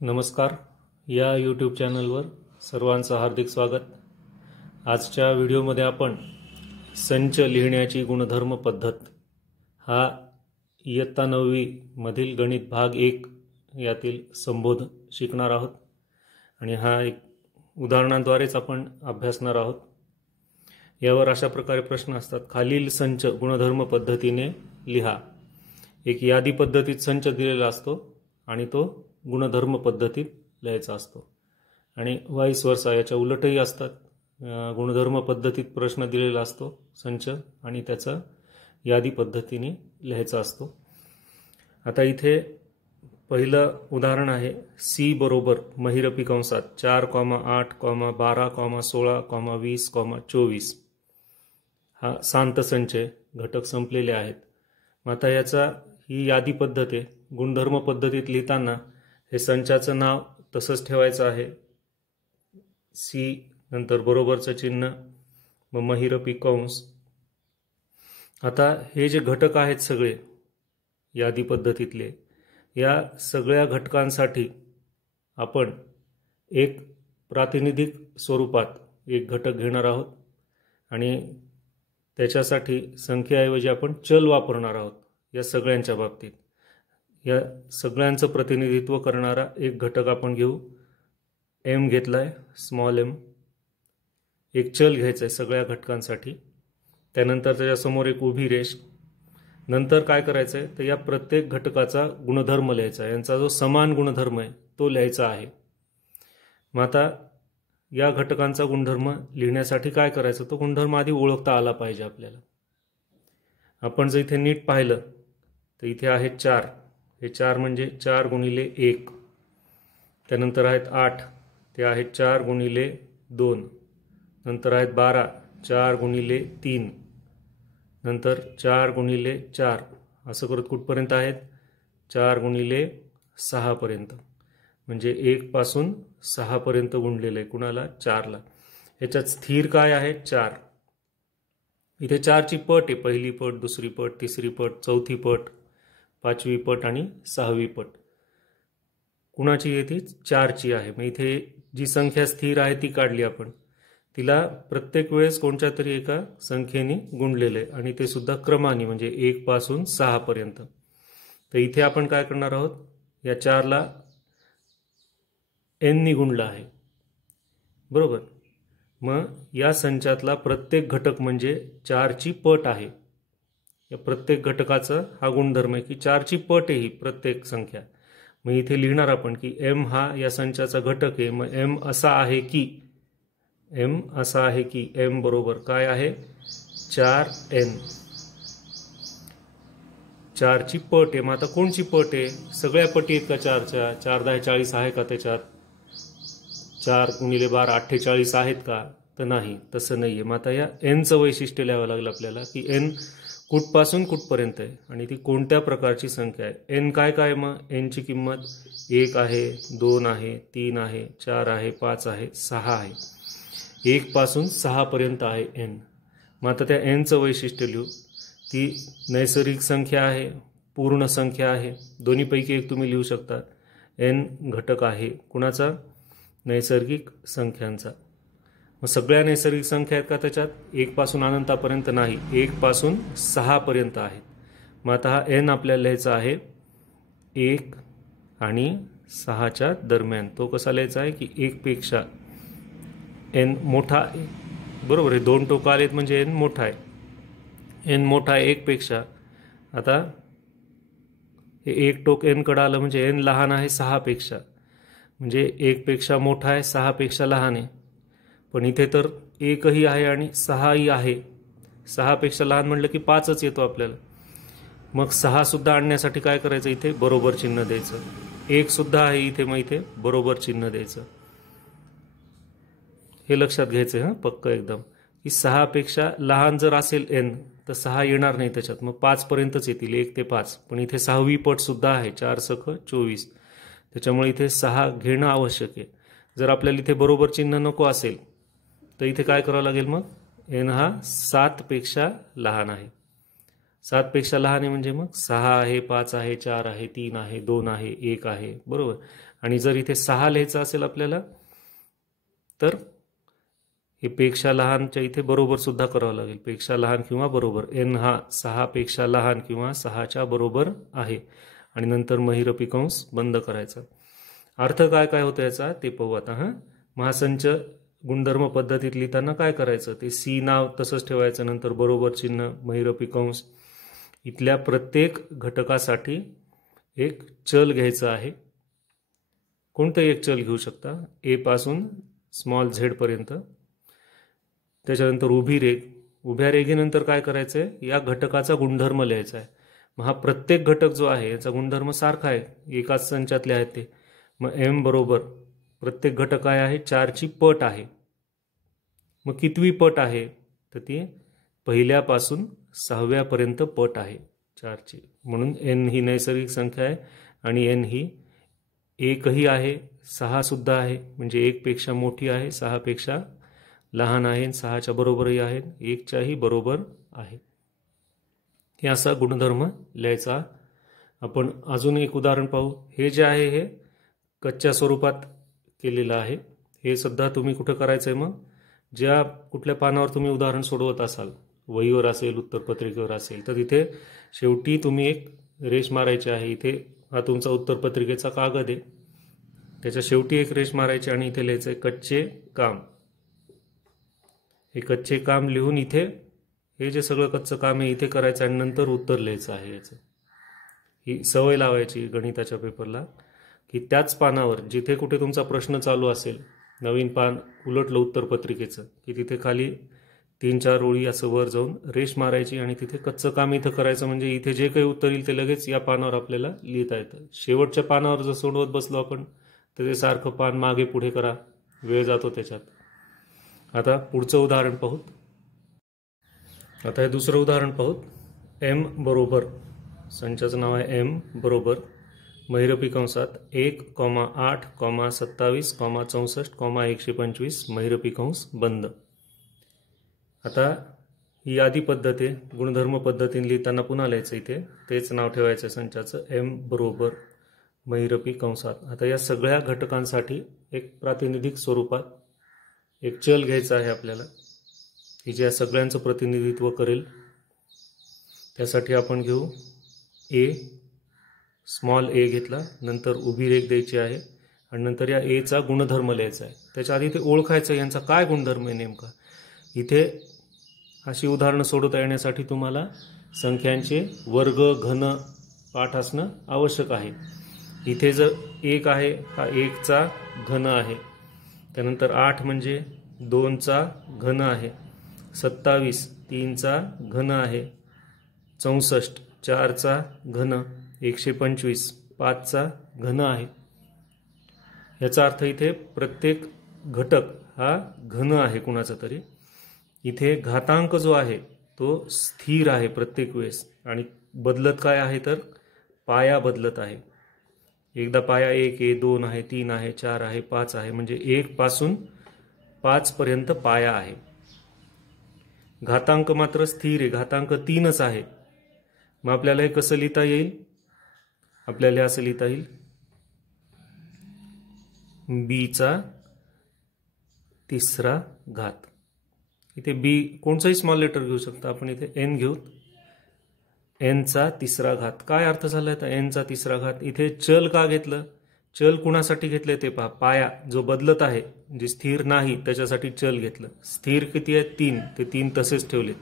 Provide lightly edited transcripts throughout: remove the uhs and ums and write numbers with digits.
नमस्कार. या यूट्यूब चॅनलवर सर्वांचं हार्दिक स्वागत. आजच्या व्हिडिओमध्ये आपण संच लिहिण्याची गुणधर्म पद्धत हा इयत्ता 9वी मधील गणित भाग 1 यातील संबोध शिकणार आहोत आणि हा एक उदाहरणांद्वारेच आपण अभ्यासणार आहोत. यावर अशा प्रकारे प्रश्न असतात. खालील संच गुणधर्म पद्धतीने लिहा. एक यादी पद्धतीत संच दिलेला असतो आणि तो गुणधर्म पद्धतीत लिहायचा असतो आणि वाईस वर्सा याच्या उलटही असतात. गुणधर्म पद्धतीत प्रश्न दिलेला असतो संच आणि त्याचा यादी पद्धतीने लिहायचा असतो. आता इथे पहिलं उदाहरण आहे. सी बरोबर महिरपी कंसात 4,8,12,16,20,24 हा शांत संच घटक संपलेले आहेत. मग आता याचा ही यादी पद्धत आहे. गुणधर्म पद्धतीत लिहिताना हे संचाचं नाव तसंच ठेवायचं आहे. सी नंतर बरोबरचं चिन्ह मग महिरपी कंस. आता हे जे घटक आहेत सगळे यादी पद्धतीतले, या सगळ्या घटकांसाठी आपण एक प्रातिनिधिक स्वरूपात एक घटक घेणार आहोत आणि त्याच्यासाठी संख्येऐवजी आपण चल वापरणार आहोत. या सगळ्यांच्या बाबतीत या सगळ्यांचं प्रतिनिधित्व करणारा एक घटक आपण घेऊ. एम घेतलाय, स्मॉल एम. एक चल घ्यायचा आहे सगळ्या घटकांसाठी. त्यानंतर त्याच्यासमोर एक उभी रेष. नंतर काय करायचं आहे तर या प्रत्येक घटकाचा गुणधर्म लिहायचा आहे. यांचा जो समान गुणधर्म आहे तो लिहायचा आहे. मग आता या घटकांचा गुणधर्म लिहिण्यासाठी काय करायचं, तो गुणधर्म आधी ओळखता आला पाहिजे आपल्याला. आपण जर इथे नीट पाहिलं तर इथे आहे 4. हे 4 म्हणजे 4 गुणिले 1. त्यानंतर आहेत 8, ते आहेत 4 गुणिले 2. नंतर आहेत 12, 4 गुणिले 3. नंतर 4 गुणिले 4. असं करत कुठपर्यंत आहेत 4 गुणिले 6 पर्यंत. म्हणजे 1 पासून 6 पर्यंत गुणलेलं आहे. कुणाला? 4ला. ह्याच्यात स्थिर काय आहे? 4. इथे 4ची पट आहे. पहिली पट, दुसरी पट, तिसरी पट, चौथी पट, 5वी पट आणि 6वी पट. कुणाची येते? 4ची आहे. मग इथे जी संख्या स्थिर आहे ती काढली आपण. तिला प्रत्येक वेळेस कोणत्या तरी एका संख्येने गुणलेलं आहे आणि ते सुद्धा क्रमाने, म्हणजे 1 पासून 6 पर्यंत. तर इथे आपण काय करणार आहोत, या 4ला n नी गुणलं आहे. बरोबर. मग या संचातला प्रत्येक घटक म्हणजे 4ची पट आहे. या प्रत्येक घटकाचा हा गुणधर्म आहे की 4ची पट आहे ही प्रत्येक संख्या. मग इथे लिहिणार आपण की m हा या संचाचा घटक आहे. मग m असा आहे की m बरोबर काय आहे? 4n. 4ची पट आहे. मग आता कोणची पट आहे? सगळ्या पटी आहेत का 4च्या? 4 10 40 आहे का त्याच्यात? 4 गुणिले 12 48 आहेत का? तर नाही, तसं नाहीये. मग आता या nचं वैशिष्ट्य लिहावं लागलं आपल्याला की n कुठपासून कुठपर्यंत आहे आणि ती कोणत्या प्रकारची संख्या आहे. n काय काय? मग n ची किंमत 1 आहे, 2 आहे, 3 आहे, 4 आहे, 5 आहे, 6 आहे. 1 पासून 6 पर्यंत आहे n. मग आता त्या nचं वैशिष्ट्य लिहू. ती नैसर्गिक संख्या आहे, पूर्ण संख्या आहे. दोन्हीपैकी एक तुम्ही लिहू शकता. n घटक आहे कुणाचा? नैसर्गिक संख्यांचा. मग सगळ्या नैसर्गिक संख्या आहेत का त्याच्यात? 1 पासून अनंतापर्यंत नाही, 1 पासून 6 पर्यंत आहेत. मग आता हा n आपल्याला लिहायचा आहे 1 आणि 6च्या दरम्यान. तो कसा लिहायचा आहे की 1 पेक्षा n मोठा आहे. बरोबर आहे. 2 टोकं आलेत म्हणजे n मोठा आहे. n मोठा आहे 1 पेक्षा. आता हे 1 टोक n कडे आलं म्हणजे n लहान आहे 6 पेक्षा. म्हणजे 1 पेक्षा मोठा आहे, 6 पेक्षा लहान आहे. पण इथे तर 1ही आहे आणि 6ही आहे. 6 पेक्षा लहान म्हटलं की 5च येतो आपल्याला. मग 6 सुद्धा आणण्यासाठी काय करायचं? इथे बरोबर चिन्ह द्यायचं. 1 सुद्धा आहे इथे, मग इथे बरोबर चिन्ह द्यायचं. हे लक्षात घ्यायचं हां पक्क एकदम, की 6 पेक्षा लहान जर असेल n तर 6 येणार नाही त्याच्यात. मग 5 पर्यंतच येतील, 1 ते 5. पण इथे 6वी पट सुद्धा आहे, 4 सख 24. त्याच्यामुळे इथे 6 घेणं आवश्यक आहे. जर आपल्याला इथे बरोबर चिन्ह नको असेल तर इथे काय करावं लागेल? मग n हा 7 पेक्षा लहान आहे. 7 पेक्षा लहान आहे म्हणजे मग 6 आहे, 5 आहे, 4 आहे, 3 आहे, 2 आहे, 1 आहे, बरोबर. आणि जर इथे 6 लिहायचं असेल आपल्याला तर हे पेक्षा लहानच्या इथे बरोबर सुद्धा करावं लागेल. पेक्षा लहान किंवा बरोबर. n हा 6 पेक्षा लहान किंवा 6च्या बरोबर आहे आणि नंतर महिरपी कंस बंद करायचा. अर्थ काय काय होतं याचा ते पाहू आता. महासंच गुणधर्म पद्धतीत लिहिताना काय करायचं, ते सी नाव तसंच ठेवायचं, नंतर बरोबर चिन्ह, महिरपी कंस. इथल्या प्रत्येक घटकासाठी एक चल घ्यायचा आहे. कोणतंही एक चल घेऊ शकता, ए पासून स्मॉल झेड पर्यंत. त्याच्यानंतर उभी रेघ. उभ्या रेघेनंतर काय करायचं आहे, या घटकाचा गुणधर्म लिहायचा आहे. मग हा प्रत्येक घटक जो आहे याचा गुणधर्म सारखा आहे, एकाच संचातले आहेत ते. मग एम बरोबर प्रत्येक घटक काय आहे, 4ची पट आहे. मग कितवी पट आहे, तर ती पहिल्यापासून 6व्यापर्यंत पट आहे 4ची. म्हणून एन ही नैसर्गिक संख्या आहे आणि एन ही एकही आहे, 6 सुद्धा आहे, म्हणजे 1 पेक्षा मोठी आहे, 6 पेक्षा लहान आहे, 6च्या बरोबरही आहे, 1च्याही बरोबर आहे. हे असा गुणधर्म लिहायचा. आपण अजून एक उदाहरण पाहू. हे जे आहे हे कच्च्या स्वरूपात केलेलं आहे. हे सुद्धा तुम्ही कुठं करायचं आहे, मग ज्या कुठल्या पानावर तुम्ही उदाहरण सोडवत असाल, वहीवर असेल, उत्तरपत्रिकेवर असेल, तर तिथे शेवटी तुम्ही एक रेष मारायची आहे. इथे हा तुमचा उत्तरपत्रिकेचा कागद आहे, त्याच्या शेवटी एक रेष मारायची आणि इथे लिहायचं आहे कच्चे काम. हे कच्चे काम लिहून इथे हे जे सगळं कच्चं काम आहे इथे करायचं आणि नंतर उत्तर लिहायचं आहे याचं. ही सवय लावायची गणिताच्या पेपरला, की त्याच पानावर जिथे कुठे तुमचा प्रश्न चालू असेल, नवीन पान उलटलं उत्तरपत्रिकेचं, की तिथे खाली 3-4 ओळी असं वर जाऊन रेष मारायची आणि तिथे कच्चं काम इथं करायचं. म्हणजे इथे जे काही उत्तर येईल ते लगेच या पानावर आपल्याला लिहिता येतं. शेवटच्या पानावर जर सोडवत बसलो आपण तर ते सारखं पान मागे पुढे करा, वेळ जातो त्याच्यात. आता पुढचं उदाहरण पाहू. आता हे दुसरं उदाहरण पाहू. एम बरोबर, संचाचं नाव आहे एम बरोबर महिरपी कंसात 1,8, 27, 64, 125 महिरपी कंस बंद. आता ही यादी पद्धत आहे. गुणधर्म पद्धतीने लिहिताना पुन्हा लिहायचं इथे तेच नाव ठेवायचं संचाचं, एम बरोबर महिरपी कंसात. आता या सगळ्या घटकांसाठी एक प्रातिनिधिक स्वरूपात एक चल घ्यायचा आहे आपल्याला, की जे या सगळ्यांचं प्रतिनिधित्व करेल. त्यासाठी आपण घेऊ ए, स्मॉल ए घेतला, नंतर उभी रेघ द्यायची आहे आणि नंतर या एचा गुणधर्म लिहायचा आहे. त्याच्या आधी ते ओळखायचं यांचा काय गुणधर्म आहे नेमका. इथे अशी उदाहरणं सोडवता येण्यासाठी तुम्हाला संख्यांचे वर्ग घन पाठ असणं आवश्यक आहे. इथे जर 1 आहे, हा 1चा घन आहे. त्यानंतर 8 म्हणजे 2चा घन आहे. 27 3चा घन आहे. 64 4चा घन. 125 5चा घन आहे. याचा अर्थ इथे प्रत्येक घटक हा घन आहे कुणाचा तरी. इथे घातांक जो आहे तो स्थिर आहे प्रत्येक वेळेस आणि बदलत काय आहे तर पाया बदलत आहे. एकदा पाया 1 आहे, 2 आहे, 3 आहे, 4 आहे, 5 आहे, म्हणजे 1 पासून 5 पर्यंत पाया आहे. घातांक मात्र स्थिर आहे, घातांक 3च आहे. मग आपल्याला हे कसं लिहिता येईल, आपल्याला असं लिहिता येईल बीचा तिसरा घात. इथे बी कोणताही स्मॉल लेटर घेऊ शकता आपण. इथे एन घेऊ, एनचा तिसरा घात. काय अर्थ झाला आता एनचा तिसरा घात. इथे चल का घेतलं, चल कुणासाठी घेतले ते पहा. पाया जो बदलत आहे, जे स्थिर नाही त्याच्यासाठी चल घेतलं. स्थिर किती आहे 3, ते 3 तसेच ठेवलेत.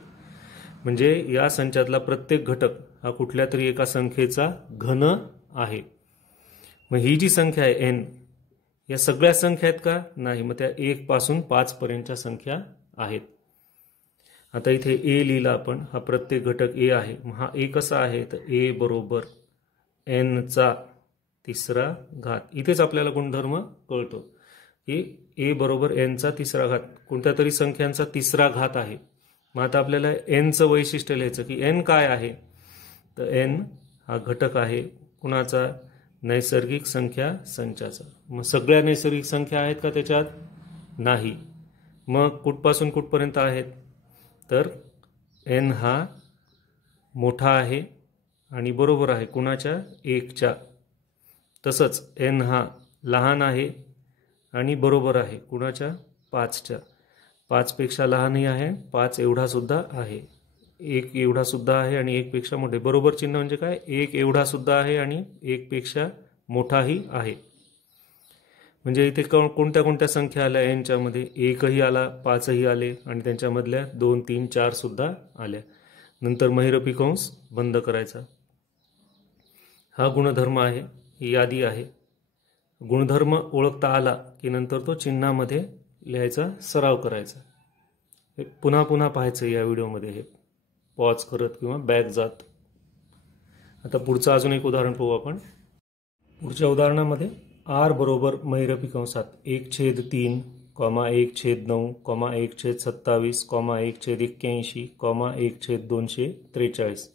म्हणजे या संचातला प्रत्येक घटक हा कुठल्या तरी एका संख्येचा घन आहे. मग ही जी संख्या आहे एन, या सगळ्या संख्या आहेत का, नाही. मग त्या 1 पासून 5 पर्यंतच्या संख्या आहेत. आता इथे ए लिहिला आपण, हा प्रत्येक घटक ए आहे. मग हा ए कसा आहे तर ए बरोबर एनचा तिसरा घात. इथेच आपल्याला गुणधर्म कळतो की ए बरोबर एनचा तिसरा घात, कोणत्या तरी संख्यांचा तिसरा घात आहे. मग आता आपल्याला एनचं वैशिष्ट्य लिहायचं की एन काय आहे, तर एन हा घटक आहे कुणाचा, नैसर्गिक संख्या संचाचा. मग सगळ्या नैसर्गिक संख्या आहेत का त्याच्यात, नाही. मग कुठपासून कुठपर्यंत आहेत तर एन हा मोठा आहे आणि बरोबर आहे कुणाच्या? 1च्या. तसंच n हा लहान आहे आणि बरोबर आहे कुणाच्या? 5च्या. 5 पेक्षा लहानही आहे, 5 एवढा सुद्धा आहे, 1 एवढा सुद्धा आहे आणि 1 पेक्षा मोठे. बरोबर चिन्ह म्हणजे काय? 1 एवढा सुद्धा आहे आणि 1 पेक्षा मोठाही आहे. म्हणजे इथे कोणत्या कोणत्या संख्या आल्या nच्या मध्ये? 1ही आला, 5ही आले आणि त्यांच्यामधल्या 2, 3, 4 सुद्धा आल्या. नंतर महिरपी कंस बंद करायचा. हा गुणधर्म आहे, ही यादी आहे. गुणधर्म ओळखता आला की नंतर तो चिन्हामध्ये लिहायचा सराव करायचा. हे पुन्हा पुन्हा पाहायचं या व्हिडिओमध्ये, हे पॉज करत किंवा बॅक जात. आता पुढचं अजून एक उदाहरण पाहू आपण. पुढच्या उदाहरणामध्ये r बरोबर महिरपी कंसात 1/3, 1/9, 1/27, 1/81, 1/243.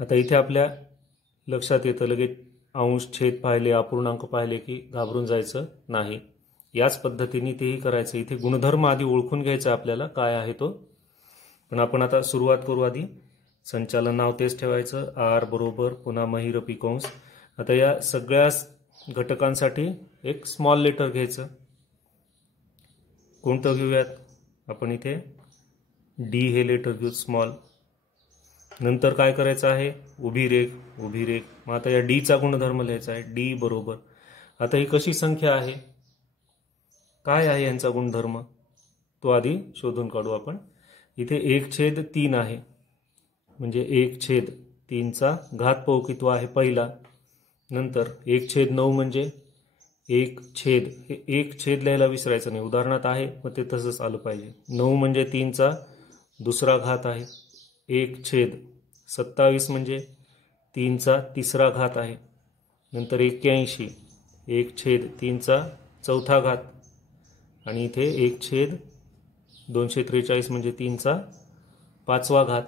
आता इथे आपल्या लक्षात येतं लगेच अंश छेद पाहिले, अपूर्णांक पाहिले की घाबरून जायचं नाही. याच पद्धतीने तेही करायचं. इथे गुणधर्म आधी ओळखून घ्यायचा आपल्याला काय आहे तो. पण आपण आता सुरुवात करू. आधी संचालन नाव तेच ठेवायचं, r बरोबर पुन्हा महिरपी कंस. आता या सगळ्या घटकांसाठी एक स्मॉल लेटर घ्यायचं. कोणतं घेऊयात आपण? इथे D हे लेटर घेऊ, स्मॉल. नंतर काय करायचं आहे? उभी रेघ, उभी रेघ. मग आता या D चा गुणधर्म लिहायचा आहे. D बरोबर, आता ही कशी संख्या आहे, काय आहे यांचा गुणधर्म, तो आधी शोधून काढू आपण. इथे 1/3 आहे म्हणजे 1/3चा घात पाहू की तो आहे पहिला. नंतर 1/9 म्हणजे 1 हे 1 लिहायला विसरायचं नाही. उदाहरणात आहे मग ते तसंच आलं पाहिजे. 9 म्हणजे 3चा दुसरा घात आहे. 1/27 म्हणजे 3चा तिसरा घात आहे. नंतर 81 1/3चा चौथा घात. आणि इथे 1/243 म्हणजे 3चा पाचवा घात.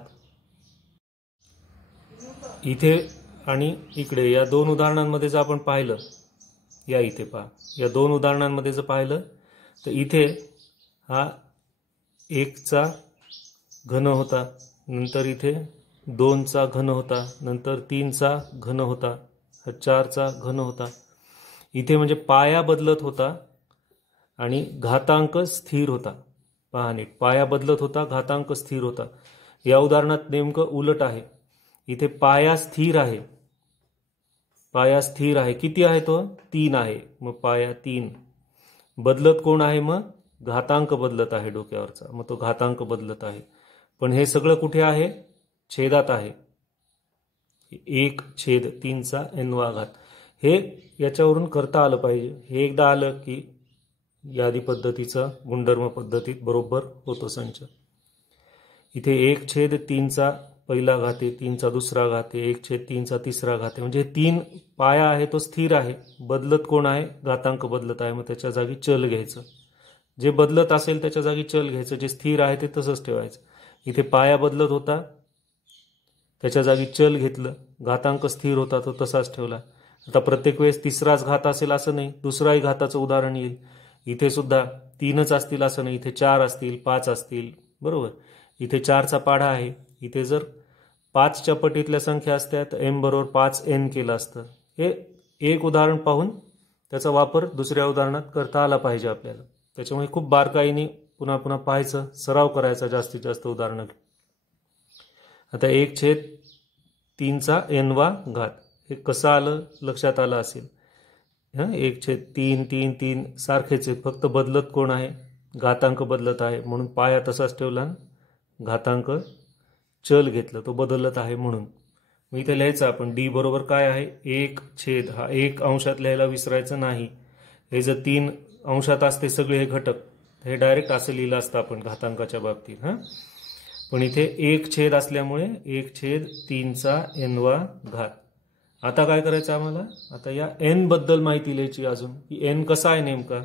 इथे आणि इकडे या दोन उदाहरणांमध्ये जर आपण पाहिलं, या इथे पहा, या दोन उदाहरणांमध्ये जर पाहिलं तर इथे हा 1चा घन होता, नंतर इथे 2चा घन होता, नंतर 3चा घन होता, 4चा घन होता. इथे म्हणजे पाया बदलत होता आणि घातांक स्थिर होता. पहा नीट, पाया बदलत होता, घातांक स्थिर होता. या उदाहरणात नेमकं उलट आहे. इथे पाया स्थिर आहे, पाया स्थिर आहे. किती आहे तो? 3 आहे. मग पाया 3. बदलत कोण आहे? मग घातांक बदलत आहे डोक्यावरचा, मग तो घातांक बदलत आहे. पण हे सगळं कुठे आहे? छेदात आहे. 1/3चा n वा घात. हे याच्यावरून करता आलं पाहिजे. हे एकदा आलं की यादी पद्धतीचा गुणधर्म पद्धतीत बरोबर होतो संच. इथे 1/3चा पहिला घात आहे, 3चा दुसरा घात आहे, 1/3चा तिसरा घात आहे. म्हणजे 3 पाया आहे तो स्थिर आहे. बदलत कोण आहे? घातांक बदलत आहे. मग त्याच्या जागी चल घ्यायचं. जे बदलत असेल त्याच्या जागी चल घ्यायचं, जे स्थिर आहे ते तसंच ठेवायचं. इथे पाया बदलत होता, त्याच्या जागी चल घेतलं. घातांक स्थिर होता तो तसाच ठेवला. आता प्रत्येक वेळेस तिसराच घात असेल असं नाही, दुसराही घाताचं उदाहरण येईल. इथे सुद्धा 3च असतील असं नाही, इथे 4 असतील, 5 असतील, बरोबर. इथे 4चा पाढा आहे. इथे जर 5च्या पटीतल्या संख्या असत्या तर m बरोबर 5n केलं असतं. हे एक उदाहरण पाहून त्याचा वापर दुसऱ्या उदाहरणात करता आला पाहिजे आपल्याला. त्याच्यामुळे खूप बारकाईने पुन्हा पुन्हा पाहायचं, सराव करायचा जास्तीत जास्त उदाहरणं. आता 1/3चा n वा घात हे कसं आलं लक्षात आलं असेल. 1/3 सारखेच आहे, फक्त बदलत कोण आहे? घातांक बदलत आहे, म्हणून पाया तसाच ठेवला, घातांक चल घेतलं, तो बदलत आहे म्हणून. मग इथे लिहायचं आपण D बरोबर काय आहे? 1/, हा 1 अंशात लिहायला विसरायचं नाही. हे जर 3 अंशात असते सगळे हे घटक, हे डायरेक्ट असं लिहिलं असतं आपण घातांकाच्या बाबतीत. पण इथे 1 असल्यामुळे 1/3चा n वा घात. आता काय करायचं आम्हाला? आता या n बद्दल माहिती लिहायची अजून, की n कसा आहे नेमका.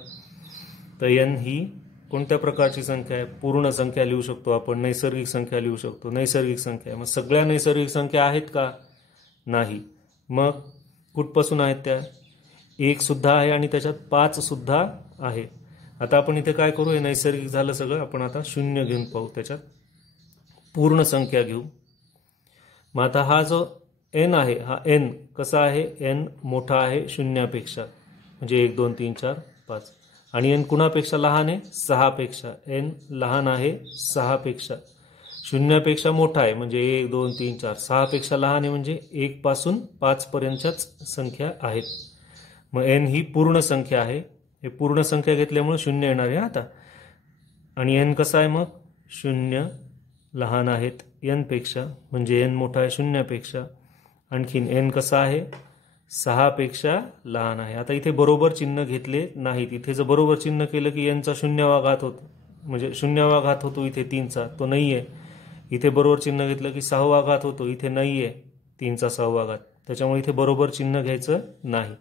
तर n ही कोणत्या प्रकारची संख्या आहे? पूर्ण संख्या लिहू शकतो आपण, नैसर्गिक संख्या लिहू शकतो. नैसर्गिक संख्या आहे. मग सगळ्या नैसर्गिक संख्या आहेत का? नाही. मग कुठपासून आहेत त्या? 1 सुद्धा आहे आणि त्याच्यात 5 सुद्धा आहे. आता आपण इथे काय करू? हे नैसर्गिक झालं सगळं, आपण आता 0 घेऊन पाहू. त्याच्यात पूर्ण संख्या घेऊ. मग आता हा जो एन आहे, हा एन कसा आहे, एन मोठा आहे शून्यापेक्षा, म्हणजे 1 2 3 4 5, आणि एन कुणापेक्षा लहान आहे, 6 पेक्षा. एन लहान आहे 6 पेक्षा, शून्यापेक्षा मोठा आहे म्हणजे 1 2 3 4, 6 पेक्षा लहान आहे म्हणजे 1 पासून 5 पर्यंतच्याच संख्या आहेत. मग एन ही पूर्ण संख्या आहे, हे पूर्ण संख्या घेतल्यामुळे शून्य येणार आहे आता. आणि एन कसा आहे मग, शून्य लहान आहेत एन पेक्षा, म्हणजे एन मोठा आहे शून्यापेक्षा. आणखीन एन कसा आहे, 6 पेक्षा लहान आहे. आता इथे बरोबर चिन्ह घेतले नाहीत. इथे जर बरोबर चिन्ह केलं की एनचा 0वा घात होतो, म्हणजे 0वा घात होतो इथे 3चा, तो नाही आहे. इथे बरोबर चिन्ह घेतलं की 6वा घात होतो, इथे नाही आहे 3चा 6वा घात, त्याच्यामुळे इथे बरोबर चिन्ह घ्यायचं नाही.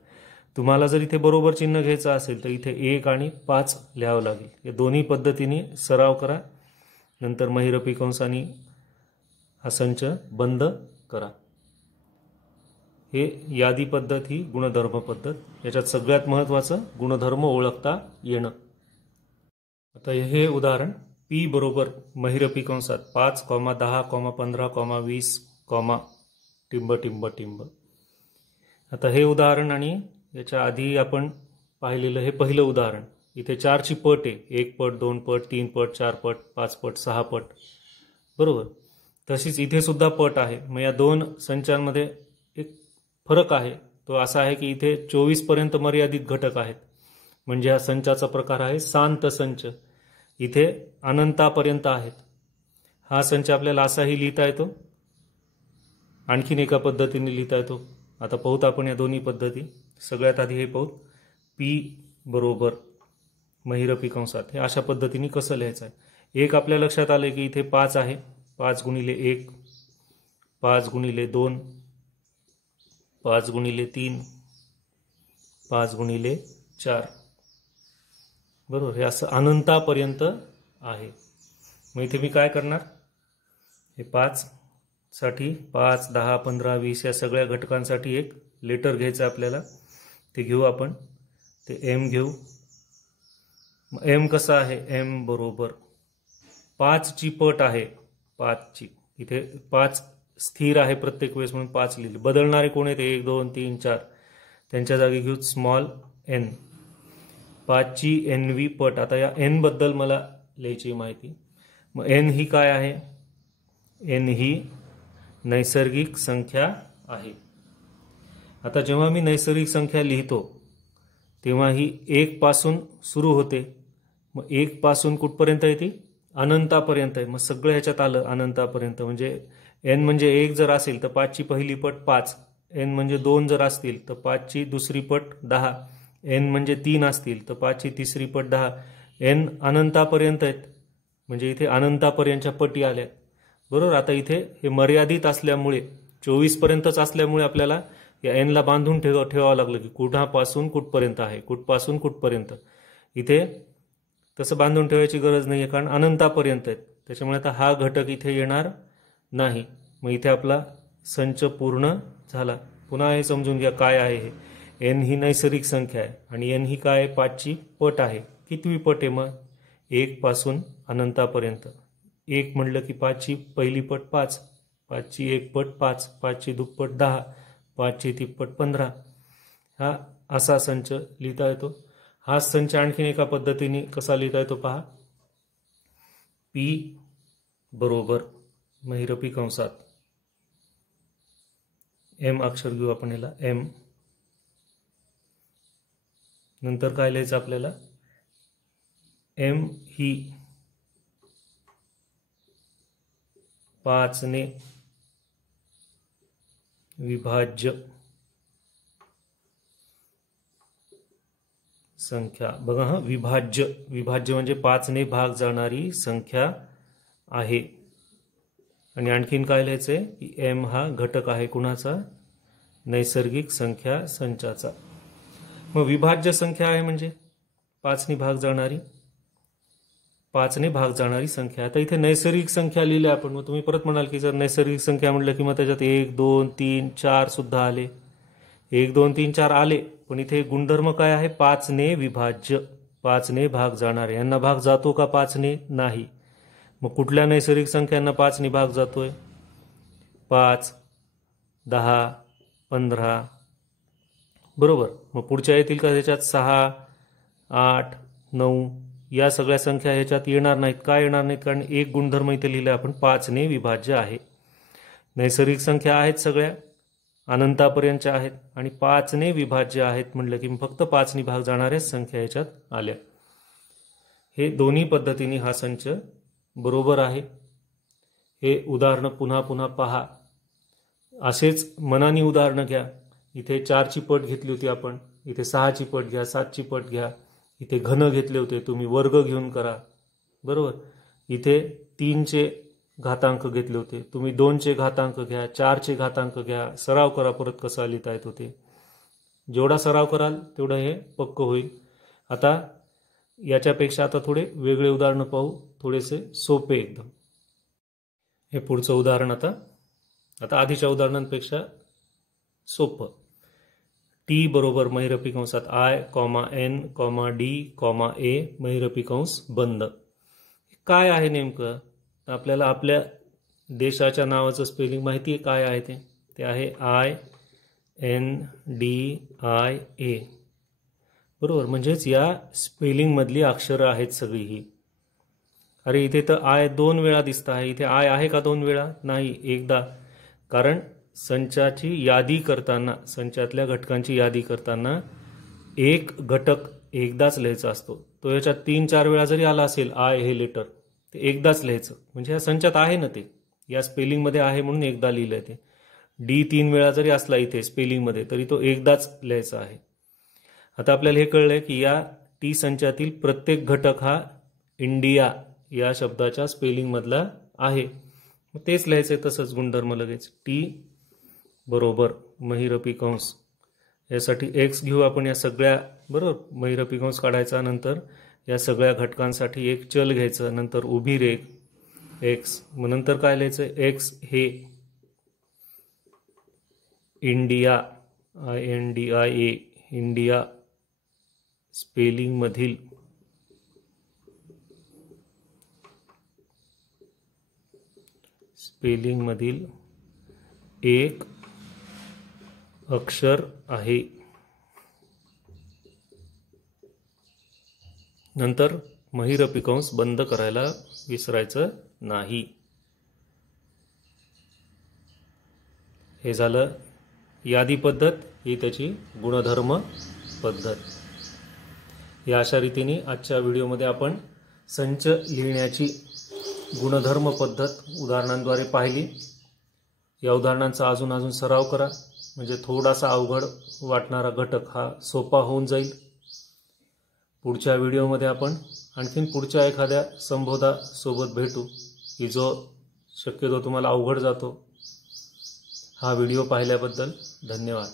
तुम्हाला जर इथे बरोबर चिन्ह घ्यायचं असेल तर इथे 1 आणि 5 लिहावं लागेल. या दोन्ही पद्धतीने सराव करा, नंतर महिरपी कंसानी हा संच बंद करा. हे यादी पद्धत ही गुणधर्म पद्धत. याच्यात सगळ्यात महत्त्वाचं गुणधर्म ओळखता येणं. आता हे उदाहरण पी बरोबर महिरपी कंसात 5, 10, 15, 20, टिंब टिंब टिंब. आता हे उदाहरण आणि याच्या आधी आपण पाहिलेलं हे पहिलं उदाहरण. इथे 4ची पट आहे, 1 पट, 2 पट, 3 पट, 4 पट, 5 पट, 6 पट, बरोबर. तशीच इथे सुद्धा पट आहे. मग या दोन संचांमध्ये एक फरक आहे, तो असा आहे की इथे 24 पर्यंत मर्यादित घटक आहेत, म्हणजे हा संचाचा प्रकार आहे शांत संच. इथे अनंतापर्यंत आहेत. हा संच आपल्याला असाही लिहिता येतो, आणखीन एका पद्धतीने लिहिता येतो. आता पाहूत आपण या दोन्ही पद्धती. सगळ्यात आधी हे पाहूत, पी बरोबर महिरपी कंसात हे अशा पद्धतीने कसं लिहायचं आहे. एक आपल्या लक्षात आले की इथे 5 आहे, 5 गुणिले 1, 5 गुणिले 2, 5 गुणिले 3, 5 गुणिले 4, बरोबर. हे असं अनंतापर्यंत आहे. मग इथे मी काय करणार, हे 5 साठी 5, 10, 15, 20 या सगळ्या घटकांसाठी एक लेटर घ्यायचं आपल्याला. ते घेऊ आपण, ते एम घेऊ. एम कसा आहे, एम बरोबर 5ची पट आहे, 5ची. इथे 5 स्थिर आहे प्रत्येक वेळेस म्हणून 5 लिहिले. बदलणारे कोण आहेत, 1 2 3 4, त्यांच्या जागी घेऊ स्मॉल एन. 5ची NV पट. आता या एन बद्दल मला लिहायची माहिती. मग एन ही काय आहे, एन ही नैसर्गिक संख्या आहे. आता जेव्हा मी नैसर्गिक संख्या लिहितो तेव्हा ही 1 पासून सुरू होते. मग 1 पासून कुठपर्यंत येते, अनंतापर्यंत आहे. मग सगळं ह्याच्यात आलं अनंतापर्यंत. म्हणजे एन म्हणजे 1 जर असेल तर 5ची पहिली पट 5, एन म्हणजे 2 जर असतील तर 5ची दुसरी पट 10, एन म्हणजे 3 असतील तर 5ची तिसरी पट 10. एन अनंतापर्यंत आहेत म्हणजे इथे अनंतापर्यंतच्या पटी आल्या, बरोबर. आता इथे हे मर्यादित असल्यामुळे 24 पर्यंतच असल्यामुळे आपल्याला या एनला बांधून ठेवावं लागलं की कुठापासून कुठपर्यंत आहे, कुठपासून कुठपर्यंत. इथे तसं बांधून ठेवायची गरज नाही आहे, कारण अनंतापर्यंत आहेत. त्याच्यामुळे आता हा घटक इथे येणार नाही. मग इथे आपला संच पूर्ण झाला. पुन्हा हे समजून घ्या काय आहे हे. एन ही नैसर्गिक संख्या आहे आणि एन ही काय आहे, 5ची पट आहे. कितवी पट आहे मग, 1 पासून अनंतापर्यंत. 1 म्हटलं की 5ची पहिली पट 5, 5ची 1 पट 5, 5ची दुप्पट 10, 5ची तिप्पट 15. हा असा संच लिहिता येतो. हा संच आणखीन एका पद्धतीने कसा लिहिता येतो पहा. पी बरोबर महिरपी कंसात एम अक्षर घेऊ आपण याला, एम. नंतर काय लिहायचं आपल्याला, एम ही 5 ने विभाज्य संख्या. बघा हा, विभाज्य, विभाज्य म्हणजे 5 ने भाग जाणारी संख्या आहे. आणि आणखीन काय लिहायचंय की एम हा घटक आहे कुणाचा, नैसर्गिक संख्या संचाचा. मग विभाज्य संख्या आहे म्हणजे 5 ने भाग जाणारी, 5 ने भाग जाणारी संख्या. आता इथे नैसर्गिक संख्या लिहिल्या आपण. मग तुम्ही परत म्हणाल की जर नैसर्गिक संख्या म्हटलं की मग त्याच्यात 1 2 3 4 सुद्धा आले. 1 2 3 4 आले, पण इथे गुणधर्म काय आहे, 5 ने विभाज्य, 5 ने भाग जाणारे. यांना भाग जातो का 5 ने, नाही. मग कुठल्या नैसर्गिक संख्यांना 5 ने भाग जातोय, 5, 10, 15. बरोबर. मग पुढच्या येतील का त्याच्यात? 6, 8, 9 या सगळ्या संख्या ह्याच्यात येणार नाहीत. का येणार नाहीत? कारण एक गुणधर्म इथे लिहिला आपण 5 ने विभाज्य आहे. नैसर्गिक संख्या आहेत सगळ्या, अनंतापर्यंतच्या आहेत आणि 5 ने विभाज्य आहेत म्हटलं की फक्त 5 ने भाग जाणाऱ्याच संख्या ह्याच्यात आल्या. हे दोन्ही पद्धतीने हा संच बरोबर आहे. हे उदाहरणं पुन्हा पुन्हा पहा. असेच मनाने उदाहरणं घ्या. इथे 4ची पट घेतली होती आपण, इथे 6ची पट घ्या, 7ची पट घ्या. इथे घन घेतले होते, तुम्ही वर्ग घेऊन करा. बरोबर. इथे 3चे घातांक घेतले होते, तुम्ही 2चे घातांक घ्या, 4चे घातांक घ्या. सराव करा परत कसा लिहिता येत होते. जेवढा सराव कराल तेवढं हे पक्क होईल. आता याच्यापेक्षा आता थोडे वेगळे उदाहरणं पाहू, थोडेसे सोपे एकदम. हे पुढचं उदाहरण आता आधीच्या उदाहरणांपेक्षा सोपं. टी बरोबर महिरपी कंसात I, N, D, A महिरपी कंस बंद. काय आहे नेमकं? आपल्याला आपल्या देशाच्या नावाचं स्पेलिंग माहिती आहे काय आहे ते आहे INDIA. बरोबर. म्हणजेच या स्पेलिंग मधली अक्षरं आहेत सगळी ही. अरे इथे तर I 2 वेळा दिसत आहे. इथे I आहे का 2 वेळा? नाही, एकदा. कारण संचाची यादी करताना, संचातल्या घटकांची यादी करताना एक घटक एकदाच लिहायचा असतो. तो याच्यात 3-4 वेळा जरी आला असेल I हे लेटर, ते एकदाच लिहायचं. म्हणजे या संचात आहे ना, ते या स्पेलिंगमध्ये आहे म्हणून एकदा लिहिलंय ते. D 3 वेळा जरी असला इथे स्पेलिंगमध्ये तरी तो एकदाच लिहायचा आहे. आता आपल्याला हे कळलंय की या टी संचातील प्रत्येक घटक हा इंडिया या शब्दाच्या स्पेलिंग मधला आहे. मग तेच लिहायचंय तसंच गुणधर्म लगेच. टी बरोबर महिरपी कंस, यासाठी एक्स घेऊ आपण या सगळ्या. बरोबर. महिरपी कंस काढायचा, नंतर या सगळ्या घटकांसाठी एक चल घ्यायचं, नंतर उभी रेघ एक्स. मग नंतर काय लिहायचं? एक्स हे इंडिया INDIA इंडिया स्पेलिंग मधील एक अक्षर आहे. नंतर महिरपी कंस बंद करायला विसरायचं नाही. हे झालं यादी पद्धत, ही त्याची गुणधर्म पद्धत. या अशा रीतीने आजच्या व्हिडिओमध्ये आपण संच लिहिण्याची गुणधर्म पद्धत उदाहरणांद्वारे पाहिली. या उदाहरणांचा अजून सराव करा, म्हणजे थोडासा अवघड वाटणारा घटक हा सोपा होऊन जाईल. पुढच्या व्हिडिओमध्ये आपण आणखीन पुढच्या एखाद्या संबोधा सोबत भेटू की जो शक्यतो तुम्हाला अवघड जातो. हा व्हिडिओ पाहिल्याबद्दल धन्यवाद.